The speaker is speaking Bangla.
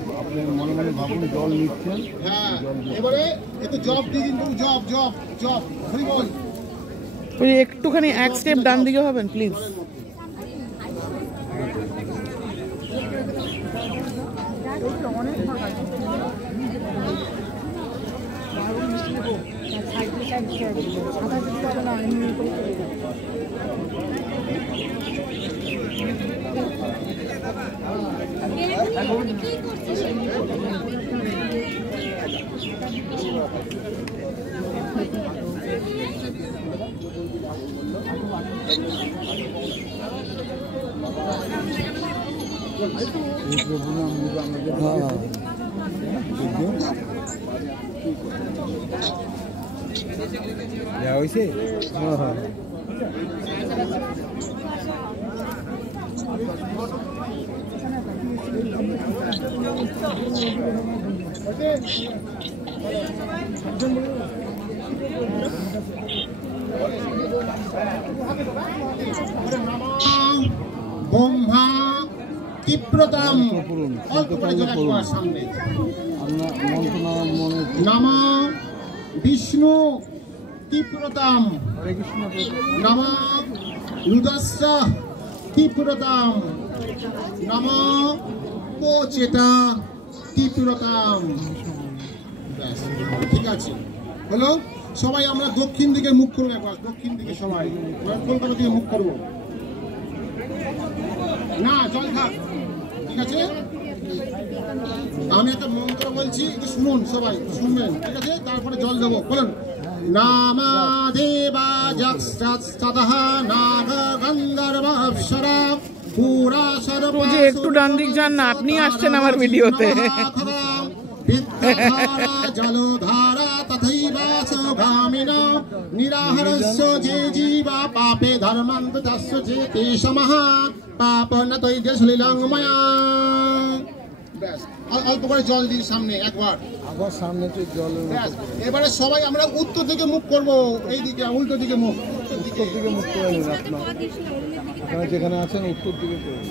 আপনি মনে মনে ভাবুন জল নিচ্ছেন। হ্যাঁ, এবারে একটু জব দিয়ে দিন, জব জব জব হরি বল। একটুখানি এক স্টেপ ডান দিকে হবেন প্লিজ। ব্রহ্মা তীব্রতাম সামনে নম বিষ্ণু তীব্রতাম নম রুদ্রস্য তীব্রতাম নম কোচেতা তীব্রতাম। ঠিক আছে, হলো সবাই আমরা দক্ষিণ দিকে মুখ করবো, একবার দক্ষিণ দিকে সবাই কলকাতা দিকে মুখ করবো না, জল থাক। ঠিক আছে, আমি একটা মন্ত্র বলছি, একটু শুনুন, সবাই শুনবেন, ঠিক আছে? তারপরে জল দেবো। বলুন নামা দেবা যক্ষাৎ নাগ গন্ধর্ব অপ্সরা পুরা সর্ব। একটু ডান দিক যান না, আপনি আসছেন আমার ভিডিওতে। জলধারা তথৈবা সগামিন নিরাহারস্য যে জীবা পাপে ধর্মান্ত তস্য যে তেষমঃ পাপন তৈর্য সলিলংময়া। ব্যাস, অল্প করে জল দিই সামনে একবার, আবার সামনে তো জল। এবারে সবাই আমরা উত্তর দিকে মুখ করব, এই দিকে উল্টো দিকে মুখ, উত্তর দিকে মুখ করে নিন। আপনার যেখানে আছেন উত্তর দিকে করুন।